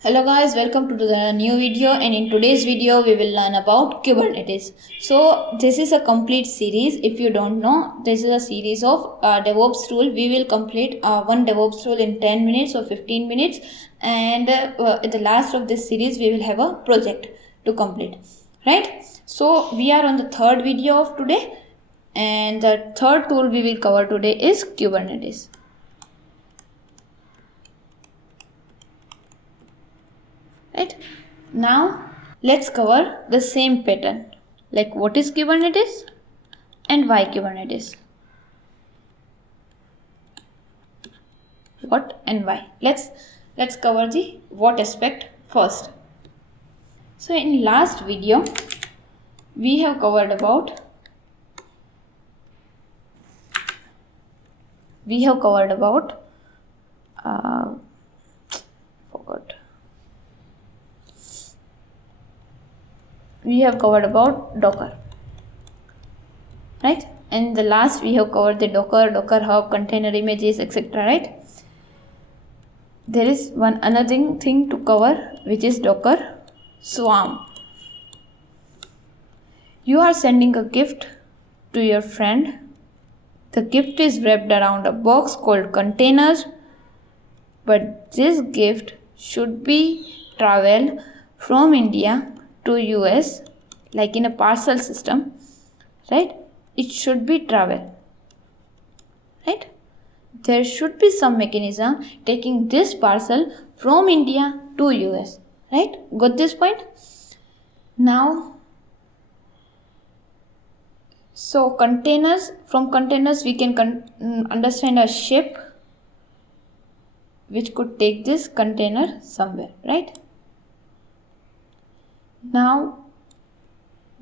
Hello guys, welcome to the new video, and in today's video we will learn about Kubernetes. So this is a complete series. If you don't know, this is a series of DevOps rule. We will complete one DevOps rule in 10 minutes or 15 minutes, and at the last of this series we will have a project to complete, right? So we are on the third video of today, and the third tool we will cover today is Kubernetes. Right, now let's cover the same pattern, like what is Kubernetes and why Kubernetes. What and why. Let's cover the what aspect first. So in last video we have covered about Docker, right? And the last we have covered the Docker Hub, container images, etc. Right? There is one another thing to cover, which is Docker Swarm. You are sending a gift to your friend. The gift is wrapped around a box called containers, but this gift should be traveled from India to US, like in a parcel system, right? It should be travel, right? There should be some mechanism taking this parcel from India to US, right? Got this point? Now, so from containers we can understand a ship which could take this container somewhere, right? Now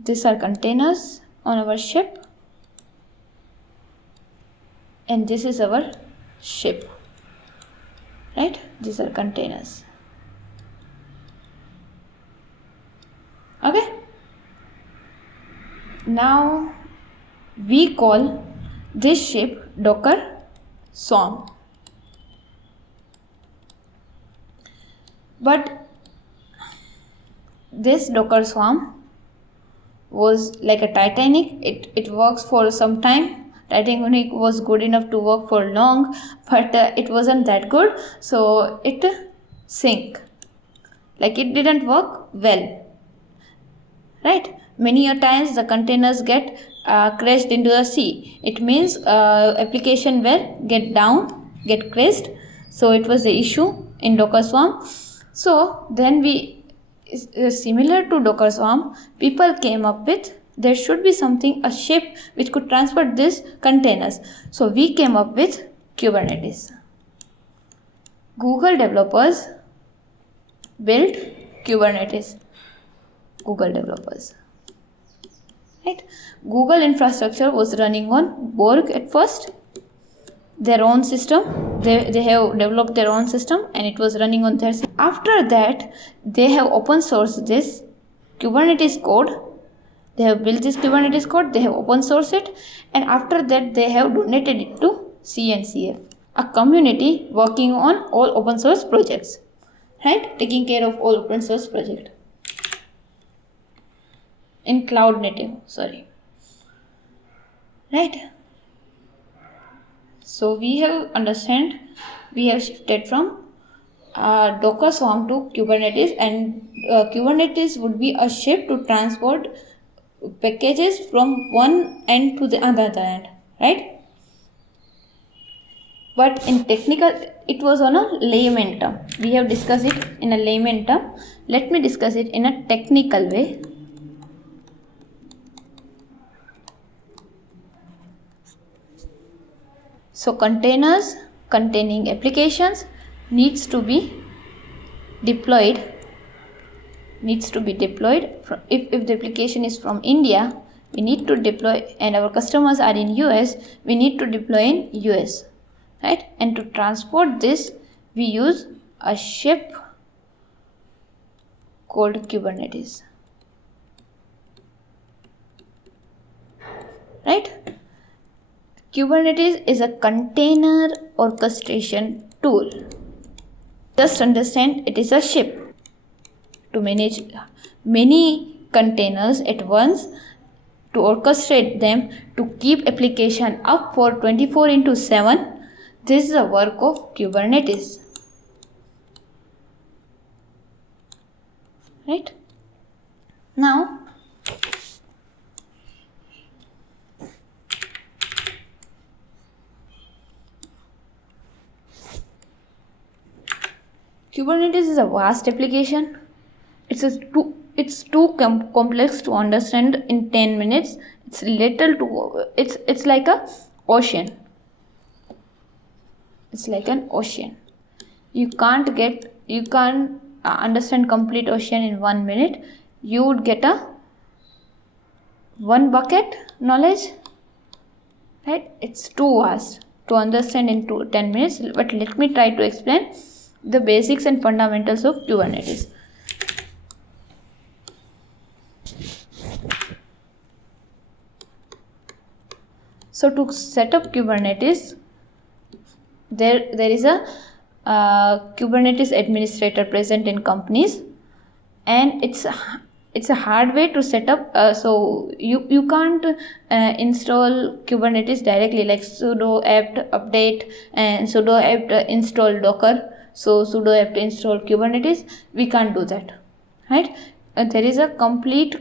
these are containers on our ship, and this is our ship, right? These are containers. Okay, now we call this ship Docker Swarm, but this Docker Swarm was like a Titanic. It works for some time. Titanic was good enough to work for long, but it wasn't that good, so it sank. Like it didn't work well, right? Many a times the containers get crashed into the sea. It means application will get crashed. So it was the issue in Docker Swarm. So then similar to Docker Swarm, people came up with there should be a ship which could transport these containers. So we came up with Kubernetes. Google developers built Kubernetes. Right? Google infrastructure was running on Borg at first, their own system. They have developed their own system and it was running on their system. After that, they have open sourced this Kubernetes code. They have built this Kubernetes code, they have open sourced it, and after that they have donated it to CNCF, a community working on all open source projects, right? Taking care of all open source projects in cloud native, right? So we have shifted from Docker Swarm to Kubernetes, and Kubernetes would be a ship to transport packages from one end to the other end, right? But in technical, it was on a layman term. We have discussed it in a layman term. Let me discuss it in a technical way. So containers containing applications needs to be deployed. If the application is from India, we need to deploy, and our customers are in US, we need to deploy in US, right? And to transport this, we use a ship called Kubernetes, right? Kubernetes is a container orchestration tool. Just understand, it is a ship to manage many containers at once, to orchestrate them, to keep application up for 24/7. This is the work of Kubernetes. Right? Now, Kubernetes is a vast application. It's too complex to understand in 10 minutes. It's like a ocean. It's like an ocean. You can't understand complete ocean in 1 minute. You would get a one bucket knowledge, right? It's too vast to understand in 10 minutes, but let me try to explain the basics and fundamentals of Kubernetes. So to set up Kubernetes, there is a Kubernetes administrator present in companies, and it's a hard way to set up. So you can't install Kubernetes directly, like sudo apt update and sudo apt install docker. So sudo apt install Kubernetes, we can't do that, right? There is a complete,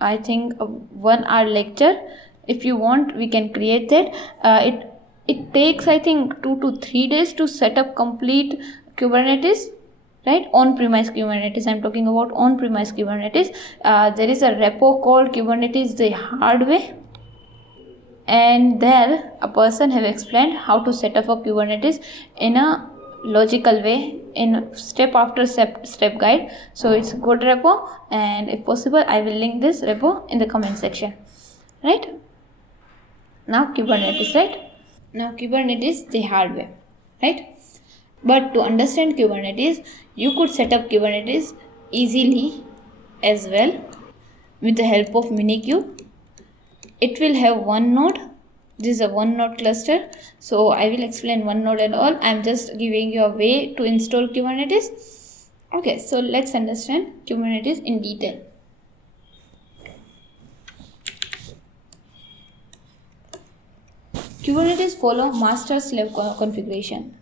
I think, 1 hour lecture. If you want, we can create that. It takes, I think, 2 to 3 days to set up complete Kubernetes, right? On-premise Kubernetes. I'm talking about on-premise Kubernetes. There is a repo called Kubernetes the hard way, and there a person have explained how to set up a Kubernetes in a logical way, in step after step guide. So it's good repo, and if possible I will link this repo in the comment section, right? Now Kubernetes, right? Now Kubernetes the hard way, right? But to understand Kubernetes, you could set up Kubernetes easily as well with the help of Minikube. It will have one node. This is a one node cluster. So I will explain one node and all. I'm just giving you a way to install Kubernetes. Okay, so let's understand Kubernetes in detail. Kubernetes follow master-slave configuration.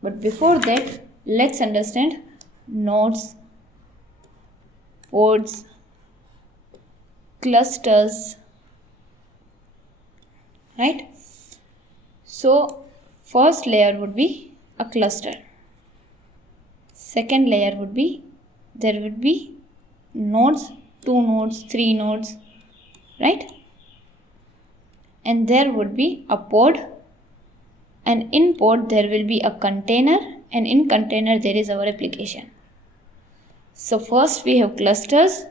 But before that, let's understand nodes, pods, clusters, right? So first layer would be a cluster. Second layer would be, there would be nodes, 2 nodes, 3 nodes, right? And there would be a pod, and in pod there will be a container, and in container there is our application. So first we have clusters.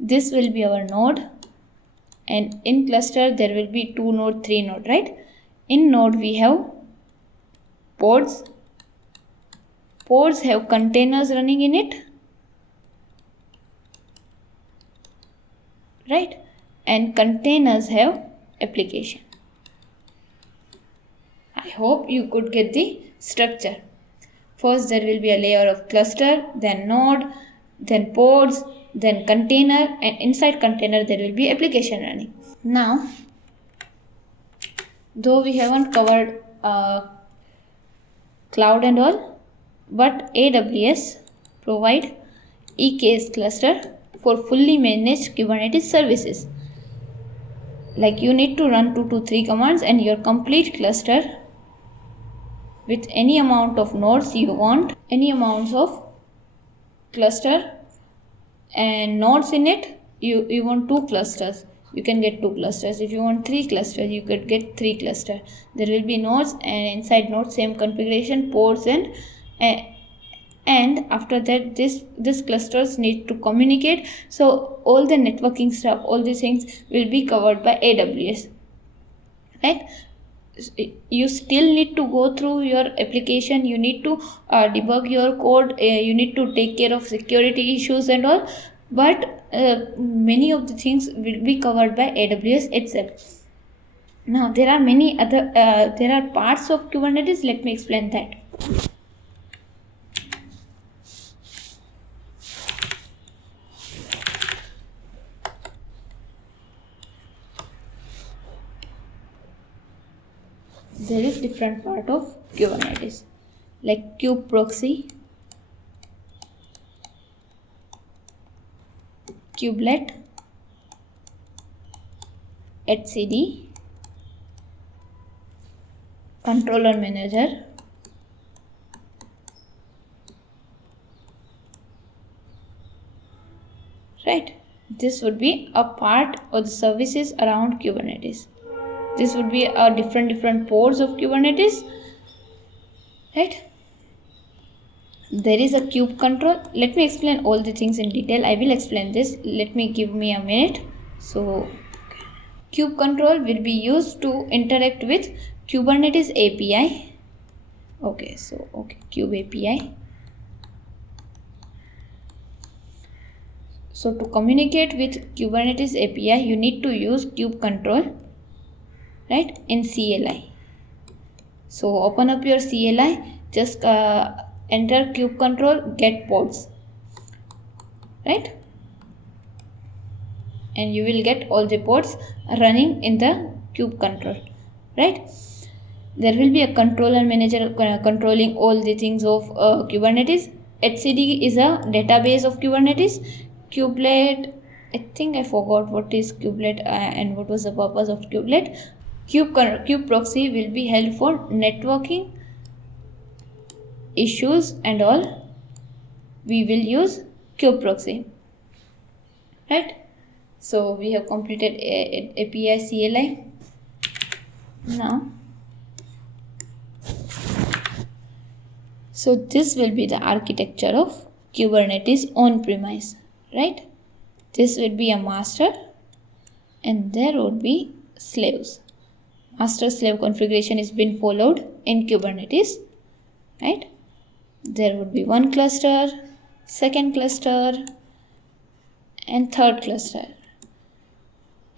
This will be our node, and in cluster there will be 2 node, 3 node, right? In node we have pods. Pods have containers running in it, right? And containers have application. I hope you could get the structure. First there will be a layer of cluster, then node, then pods, then container, and inside container there will be application running. Now, though we haven't covered cloud and all, but AWS provide EKS cluster for fully managed Kubernetes services. Like you need to run 2 to 3 commands and your complete cluster with any amount of nodes you want, any amounts of cluster and nodes in it. You want 2 clusters, you can get 2 clusters. If you want 3 clusters, you could get 3 clusters. There will be nodes, and inside nodes same configuration, pods, and after that this clusters need to communicate. So all the networking stuff, all these things will be covered by AWS, right? You still need to go through your application, you need to debug your code, you need to take care of security issues and all, but many of the things will be covered by AWS itself. Now there are many other there are parts of Kubernetes. Let me explain that. There is different part of Kubernetes like kube proxy, kubelet, etcd, controller manager, right? This would be a part of the services around Kubernetes. This would be a different pods of Kubernetes, right? There is a kube control. Let me explain all the things in detail. I will explain this. Let me give me a minute. So kube control will be used to interact with Kubernetes API. Okay, kube API. So to communicate with Kubernetes API, you need to use kube control, right, in CLI. So open up your CLI, just enter kube control get pods, right, and you will get all the pods running in the kube control, right. There will be a controller manager controlling all the things of Kubernetes. etcd is a database of Kubernetes. Kubelet, I think I forgot what is kubelet and what was the purpose of kubelet. Kube proxy will be held for networking issues and all. We will use kube proxy, right? So we have completed API CLI. Now, so this will be the architecture of Kubernetes on premise, right? This would be a master and there would be slaves. Master slave configuration is being followed in Kubernetes, right? There would be one cluster, second cluster, and third cluster.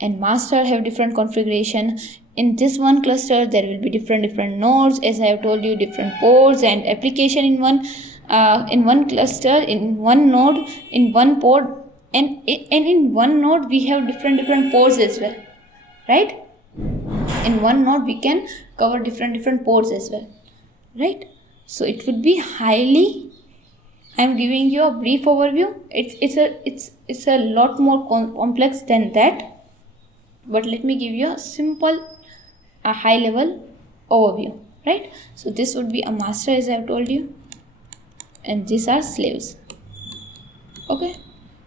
And master have different configuration. In this one cluster, there will be different nodes. As I have told you, different pods and application in one cluster, in one node, in one pod, and in one node we have different pods as well, right? In one node we can cover different pods as well, right? So it would be highly, I am giving you a brief overview. It's a lot more complex than that, but let me give you a simple, a high level overview, right? So this would be a master, as I have told you, and these are slaves. Okay,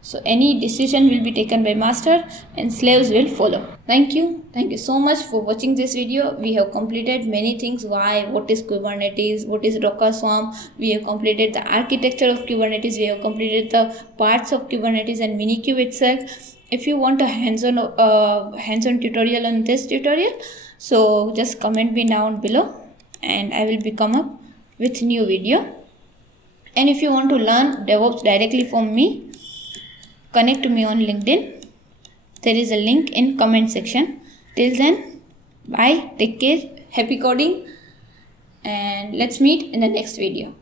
so any decision will be taken by master and slaves will follow. Thank you so much for watching this video. We have completed many things. What is Kubernetes, what is Docker Swarm. We have completed the architecture of Kubernetes. We have completed the parts of Kubernetes and Minikube itself. If you want a hands-on tutorial on this tutorial, so just comment me down below and I will be come up with new video. And if you want to learn DevOps directly from me, connect to me on LinkedIn. There is a link in comment section. Till then, bye, take care, happy coding, and let's meet in the next video.